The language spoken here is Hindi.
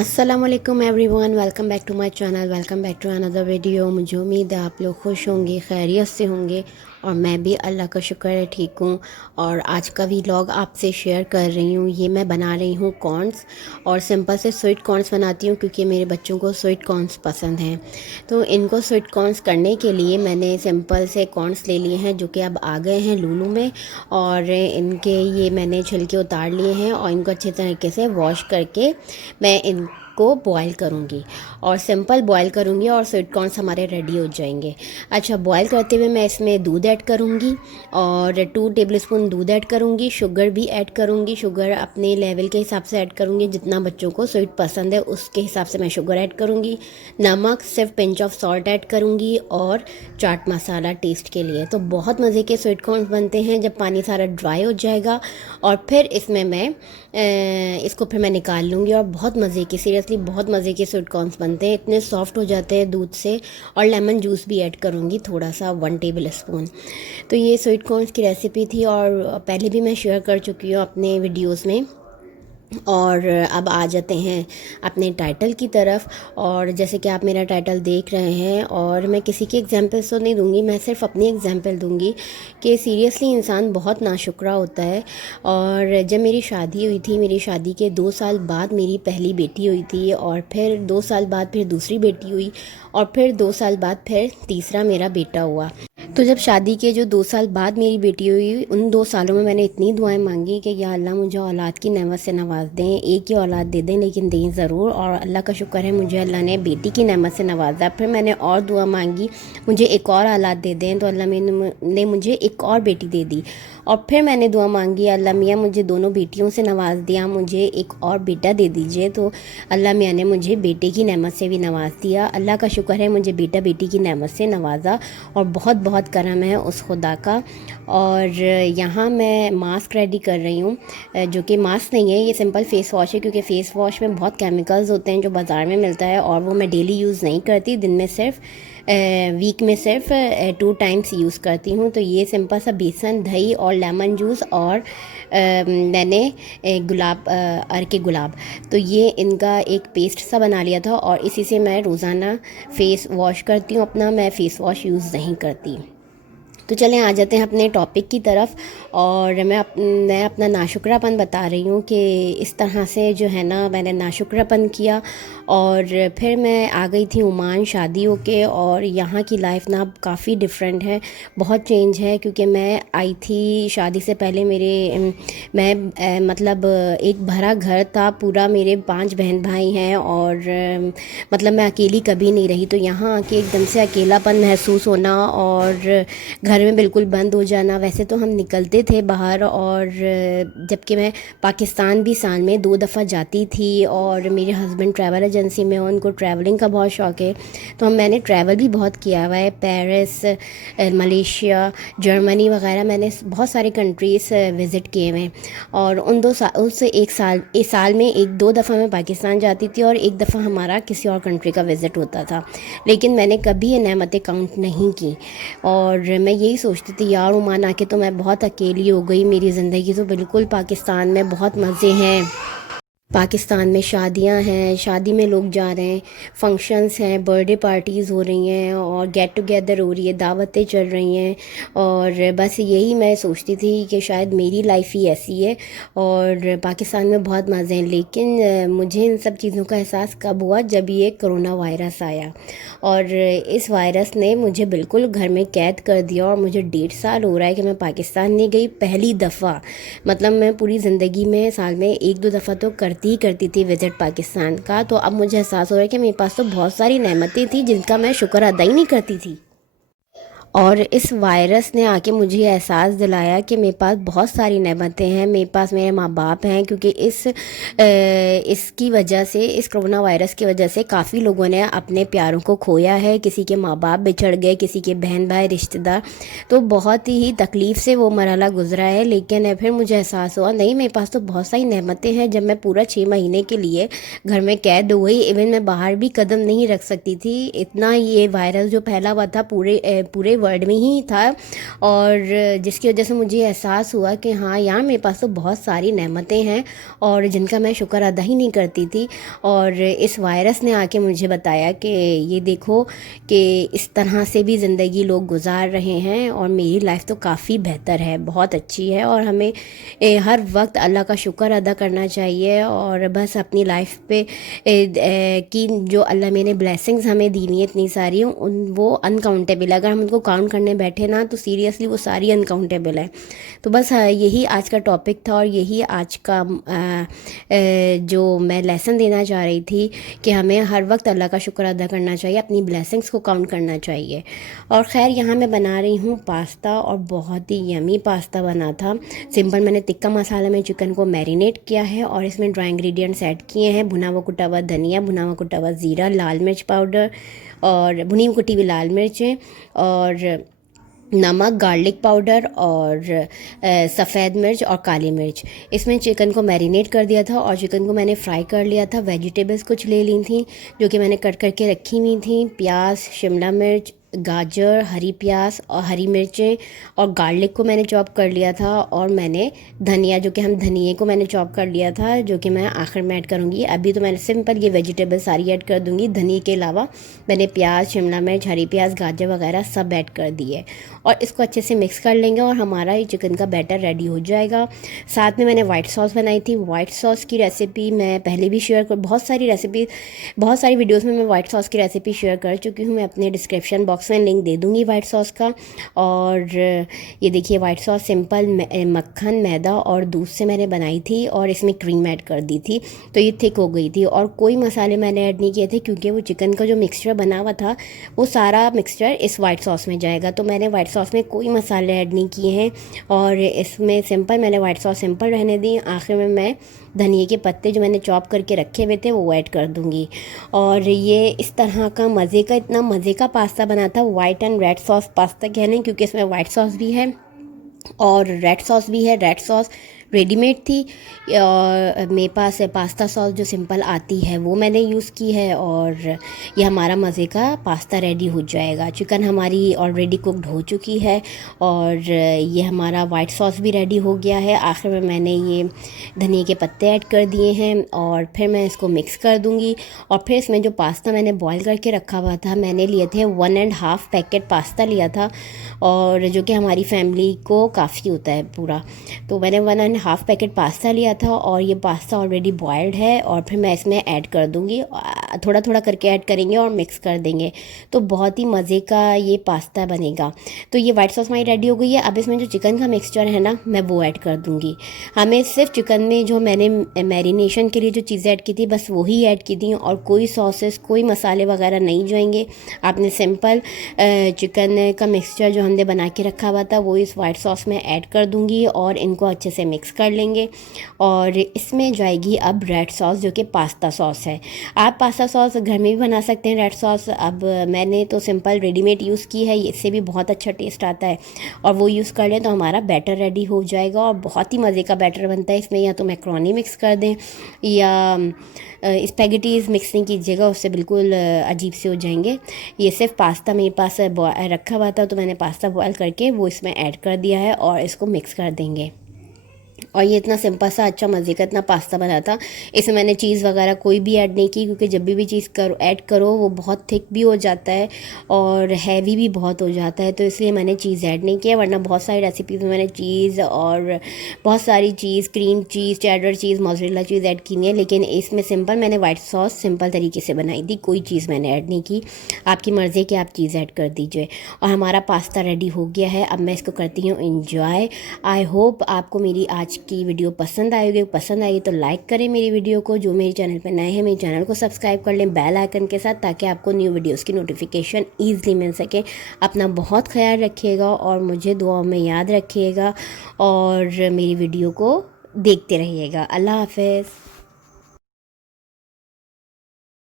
अस्सलाम वालेकुम everyone, welcome back to my channel. Welcome back to another video. मुझे उम्मीद है आप लोग खुश होंगे, खैरियत से होंगे और मैं भी अल्लाह का शुक्र है ठीक हूँ। और आज का व्लॉग आपसे शेयर कर रही हूँ। ये मैं बना रही हूँ कॉर्न्स और सिंपल से स्वीट कॉर्न्स बनाती हूँ क्योंकि मेरे बच्चों को स्वीट कॉर्न्स पसंद हैं। तो इनको स्वीट कॉर्न्स करने के लिए मैंने सिंपल से कॉर्न्स ले लिए हैं जो कि अब आ गए हैं लूलू में, और इनके ये मैंने छिलके उतार लिए हैं और इनको अच्छे तरीके से वॉश करके मैं इनको बॉईल करूँगी और सिंपल बॉईल करूँगी और स्वीट कॉर्न्स हमारे रेडी हो जाएंगे। अच्छा, बॉईल करते हुए मैं इसमें दूध ऐड करूँगी और 2 टेबलस्पून दूध ऐड करूँगी। शुगर भी ऐड करूँगी, शुगर अपने लेवल के हिसाब से ऐड करूँगी, जितना बच्चों को स्वीट पसंद है उसके हिसाब से मैं शुगर ऐड करूँगी। नमक सिर्फ पिंच ऑफ सॉल्ट ऐड करूँगी और चाट मसाला टेस्ट के लिए। तो बहुत मज़े के स्वीट कॉर्न्स बनते हैं जब पानी सारा ड्राई हो जाएगा। और फिर इसमें मैं इसको फिर मैं निकाल लूँगी और बहुत मज़े के, सीरियसली बहुत मज़े के स्वीट कॉर्न्स बनते हैं, इतने सॉफ्ट हो जाते हैं दूध से। और लेमन जूस भी ऐड करूँगी थोड़ा सा, 1 टेबलस्पून। तो ये स्वीट कॉर्न्स की रेसिपी थी और पहले भी मैं शेयर कर चुकी हूँ अपने वीडियोस में। और अब आ जाते हैं अपने टाइटल की तरफ। और जैसे कि आप मेरा टाइटल देख रहे हैं, और मैं किसी की एग्जांपल्स तो नहीं दूंगी, मैं सिर्फ अपनी एग्जांपल दूंगी कि सीरियसली इंसान बहुत नाशुक्रा होता है। और जब मेरी शादी हुई थी, मेरी शादी के 2 साल बाद मेरी पहली बेटी हुई थी, और फिर 2 साल बाद फिर दूसरी बेटी हुई, और फिर 2 साल बाद फिर तीसरा मेरा बेटा हुआ। तो जब शादी के जो 2 साल बाद मेरी बेटी हुई, उन 2 सालों में मैंने इतनी दुआएं मांगी कि या अल्लाह मुझे औलाद की नेमत से नवाज दें, एक ही औलाद दे दें लेकिन दें ज़रूर। और अल्लाह का शुक्र है, मुझे अल्लाह ने बेटी की नेमत से नवाजा। फिर मैंने और दुआ मांगी, मुझे एक और औलाद दे दें, तो अल्लाह ने मुझे एक और बेटी दे दी। और फिर मैंने दुआ मांगी, अल्लाह मियाँ मुझे दोनों बेटियों से नवाज दिया, मुझे एक और बेटा दे दीजिए। तो अल्लाह मियाँ ने मुझे बेटे की नेमत से भी नवाज दिया। अल्लाह का शुक्र है, मुझे बेटा बेटी की नेमत से नवाजा और बहुत बहुत करम है उस खुदा का। और यहाँ मैं मास्क रेडी कर रही हूँ, जो कि मास्क नहीं है, ये सिंपल फेस वॉश है, क्योंकि फ़ेस वॉश में बहुत केमिकल्स होते हैं जो बाज़ार में मिलता है, और वो मैं डेली यूज़ नहीं करती, दिन में सिर्फ वीक में सिर्फ 2 टाइम्स यूज़ करती हूँ। तो ये सिंपल सा बेसन, दही और लेमन जूस और मैंने गुलाब अर्के गुलाब, तो ये इनका एक पेस्ट सा बना लिया था, और इसी से मैं रोज़ाना फ़ेस वॉश करती हूँ अपना। मैं फ़ेस वॉश यूज़ नहीं करती। तो चलें आ जाते हैं अपने टॉपिक की तरफ। और मैं अपना नाशुक्रापन बता रही हूँ कि इस तरह से जो है ना, मैंने नाशुक्रापन किया। और फिर मैं आ गई थी ओमान शादी होके, और यहाँ की लाइफ ना काफ़ी डिफरेंट है, बहुत चेंज है। क्योंकि मैं आई थी शादी से पहले, मतलब एक भरा घर था पूरा, मेरे 5 बहन भाई हैं, और मतलब मैं अकेली कभी नहीं रही। तो यहाँ आके एकदम से अकेलापन महसूस होना और घर में बिल्कुल बंद हो जाना। वैसे तो हम निकलते थे बाहर, और जबकि मैं पाकिस्तान भी साल में 2 दफ़ा जाती थी, और मेरे हस्बैंड ट्रैवल एजेंसी में, उनको ट्रैवलिंग का बहुत शौक़ है। तो मैंने ट्रैवल भी बहुत किया हुआ है, पेरिस, मलेशिया, जर्मनी वगैरह, मैंने बहुत सारे कंट्रीज़ विज़िट किए हुए हैं। और उससे एक साल में 1-2 दफ़ा मैं पाकिस्तान जाती थी, और एक दफ़ा हमारा किसी और कंट्री का विज़िट होता था। लेकिन मैंने कभी ये नेमतें काउंट नहीं की, और मैं यही सोचती थी यार ओमान आके तो मैं बहुत अकेली हो गई, मेरी ज़िंदगी तो बिल्कुल, पाकिस्तान में बहुत मज़े हैं, पाकिस्तान में शादियां हैं, शादी में लोग जा रहे हैं, फंक्शंस हैं, बर्थडे पार्टीज़ हो रही हैं, और गेट टुगेदर हो रही है, दावतें चल रही हैं। और बस यही मैं सोचती थी कि शायद मेरी लाइफ ही ऐसी है और पाकिस्तान में बहुत मज़े हैं। लेकिन मुझे इन सब चीज़ों का एहसास कब हुआ, जब ये कोरोना वायरस आया, और इस वायरस ने मुझे बिल्कुल घर में कैद कर दिया। और मुझे 1.5 साल हो रहा है कि मैं पाकिस्तान नहीं गई पहली दफ़ा। मतलब मैं पूरी ज़िंदगी में साल में 1-2 दफ़ा तो करती थी विज़िट पाकिस्तान का। तो अब मुझे एहसास हो रहा है कि मेरे पास तो बहुत सारी नेमतें थी जिनका मैं शुक्र अदा ही नहीं करती थी। और इस वायरस ने आके मुझे एहसास दिलाया कि मेरे पास बहुत सारी नेमतें हैं, मेरे पास मेरे माँ बाप हैं। क्योंकि इसकी वजह से, इस कोरोना वायरस की वजह से काफ़ी लोगों ने अपने प्यारों को खोया है, किसी के माँ बाप बिछड़ गए, किसी के बहन भाई रिश्तेदार। तो बहुत ही तकलीफ़ से वो मरहला गुजरा है। लेकिन फिर मुझे एहसास हुआ नहीं, मेरे पास तो बहुत सारी नेमतें हैं। जब मैं पूरा 6 महीने के लिए घर में कैद हो गई, इवन मैं बाहर भी कदम नहीं रख सकती थी, इतना ये वायरस जो फैला हुआ था पूरे वर्ल्ड में ही था, और जिसकी वजह से मुझे एहसास हुआ कि हाँ यार, मेरे पास तो बहुत सारी नेमतें हैं और जिनका मैं शुक्र अदा ही नहीं करती थी। और इस वायरस ने आके मुझे बताया कि ये देखो कि इस तरह से भी ज़िंदगी लोग गुजार रहे हैं, और मेरी लाइफ तो काफ़ी बेहतर है, बहुत अच्छी है। और हमें हर वक्त अल्लाह का शुक्र अदा करना चाहिए, और बस अपनी लाइफ पे कि जो अल्लाह मैंने ब्लेसिंग्स हमें दी हुई इतनी सारी, उन वो अनकाउंटेबल, अगर हम उनको काउंट करने बैठे ना तो सीरियसली वो सारी अनकाउंटेबल है। तो बस यही आज का टॉपिक था, और यही आज का जो मैं लेसन देना चाह रही थी कि हमें हर वक्त अल्लाह का शुक्र अदा करना चाहिए, अपनी ब्लेसिंग्स को काउंट करना चाहिए। और ख़ैर यहाँ मैं बना रही हूँ पास्ता, और बहुत ही यमी पास्ता बना था। सिंपल मैंने टिक्का मसाला में चिकन को मैरिनेट किया है, और इसमें ड्राई इंग्रेडिएंट्स ऐड किए हैं: भुना हुआ कुटा हुआ धनिया, भुना हुआ कुटा हुआ ज़ीरा, लाल मिर्च पाउडर और भुनी हुई कुटी हुई लाल मिर्चें, और नमक, गार्लिक पाउडर और सफ़ेद मिर्च और काली मिर्च। इसमें चिकन को मैरिनेट कर दिया था, और चिकन को मैंने फ्राई कर लिया था। वेजिटेबल्स कुछ ले ली थी जो कि मैंने कट करके रखी हुई थी: प्याज, शिमला मिर्च, गाजर, हरी प्याज और हरी मिर्चें, और गार्लिक को मैंने चॉप कर लिया था, और मैंने धनिया, जो कि हम धनिए को मैंने चॉप कर लिया था, जो कि मैं आखिर में ऐड करूँगी। अभी तो मैंने सिंपल ये वेजिटेबल सारी ऐड कर दूँगी। धनिए के अलावा मैंने प्याज, शिमला मिर्च, हरी प्याज, गाजर वगैरह सब ऐड कर दिए, और इसको अच्छे से मिक्स कर लेंगे, और हमारा ये चिकन का बैटर रेडी हो जाएगा। साथ में मैंने वाइट सॉस बनाई थी। वाइट सॉस की रेसिपी मैं पहले भी शेयर कर, बहुत सारी वीडियोस में मैं वाइट सॉस की रेसिपी शेयर कर चुकी हूँ। मैं अपने डिस्क्रिप्शन बॉक्स में लिंक दे दूँगी वाइट सॉस का। और ये देखिए, वाइट सॉस सिंपल मक्खन, मैदा और दूध से मैंने बनाई थी, और इसमें क्रीम ऐड कर दी थी, तो ये थिक हो गई थी। और कोई मसाले मैंने ऐड नहीं किए थे, क्योंकि वो चिकन का जो मिक्सचर बना हुआ था वो सारा मिक्सचर इस वाइट सॉस में जाएगा, तो मैंने वाइट सॉस में कोई मसाले ऐड नहीं किए हैं। और इसमें सिंपल मैंने वाइट सॉस सिंपल रहने दी। आखिर में मैं धनिए के पत्ते जो मैंने चॉप करके रखे हुए थे वो ऐड कर दूंगी। और ये इस तरह का मज़े का, इतना मज़े का पास्ता बना था। White and red sauce pasta कह लें, क्योंकि इसमें वाइट सॉस भी है और रेड सॉस भी है। रेड सॉस रेडीमेड थी, और मेरे पास पास्ता सॉस जो सिंपल आती है वो मैंने यूज़ की है, और ये हमारा मज़े का पास्ता रेडी हो जाएगा। चिकन हमारी ऑलरेडी कुकड हो चुकी है, और ये हमारा वाइट सॉस भी रेडी हो गया है। आखिर में मैंने ये धनिए के पत्ते ऐड कर दिए हैं, और फिर मैं इसको मिक्स कर दूँगी। और फिर इसमें जो पास्ता मैंने बॉईल करके रखा हुआ था, मैंने लिए थे 1.5 पैकेट पास्ता लिया था, और जो कि हमारी फैमिली को काफ़ी होता है पूरा। तो मैंने 1.5 पैकेट पास्ता लिया था, और ये पास्ता ऑलरेडी बॉयल्ड है, और फिर मैं इसमें ऐड कर दूँगी। थोड़ा थोड़ा करके ऐड करेंगे और मिक्स कर देंगे, तो बहुत ही मज़े का ये पास्ता बनेगा। तो ये वाइट सॉस हमारी रेडी हो गई है। अब इसमें जो चिकन का मिक्सचर है ना, मैं वो ऐड कर दूँगी। हमें सिर्फ चिकन में जो मैंने मैरिनेशन के लिए जो चीज़ें ऐड की थी, बस वही ऐड की थी, और कोई सॉसेस, कोई मसाले वगैरह नहीं जाएंगे। आपने सिंपल चिकन का मिक्सचर जो हमने बना के रखा हुआ था वो इस वाइट सॉस में ऐड कर दूँगी, और इनको अच्छे से मिक्स कर लेंगे। और इसमें जाएगी अब रेड सॉस, जो कि पास्ता सॉस है। आप पास्ता सॉस घर में भी बना सकते हैं रेड सॉस। अब मैंने तो सिंपल रेडीमेड यूज़ की है, इससे भी बहुत अच्छा टेस्ट आता है, और वो यूज़ कर लें तो हमारा बैटर रेडी हो जाएगा, और बहुत ही मज़े का बैटर बनता है। इसमें या तो मैक्रोनी मिक्स कर दें, या स्पैगेटीज़ मिक्स नहीं कीजिएगा, उससे बिल्कुल अजीब से हो जाएंगे। ये सिर्फ पास्ता मेरे पास रखा हुआ था, तो मैंने पास्ता बॉयल करके वो इसमें ऐड कर दिया है, और इसको मिक्स कर देंगे। और ये इतना सिंपल सा अच्छा मज़े का इतना पास्ता बना था। इसमें मैंने चीज़ वगैरह कोई भी ऐड नहीं की, क्योंकि जब भी चीज़ ऐड करो वो बहुत थिक भी हो जाता है और हैवी भी बहुत हो जाता है, तो इसलिए मैंने चीज़ ऐड नहीं किया। वरना बहुत सारी रेसिपीज़ में मैंने चीज़ और बहुत सारी cheese, cream cheese, cheddar cheese, mozzarella cheese add की है, लेकिन इसमें सिंपल मैंने वाइट सॉस सिंपल तरीके से बनाई थी, कोई चीज़ मैंने ऐड नहीं की। आपकी मर्ज़ी कि आप चीज़ ऐड कर दीजिए। और हमारा पास्ता रेडी हो गया है। अब मैं इसको करती हूँ इंजॉय। आई होप आपको मेरी आज की वीडियो पसंद आएगी। पसंद आई तो लाइक करें मेरी वीडियो को। जो मेरे चैनल पर नए हैं, मेरे चैनल को सब्सक्राइब कर लें बेल आइकन के साथ, ताकि आपको न्यू वीडियोस की नोटिफिकेशन ईज़िली मिल सके। अपना बहुत ख्याल रखिएगा और मुझे दुआओं में याद रखिएगा, और मेरी वीडियो को देखते रहिएगा। अल्लाह हाफ़िज़।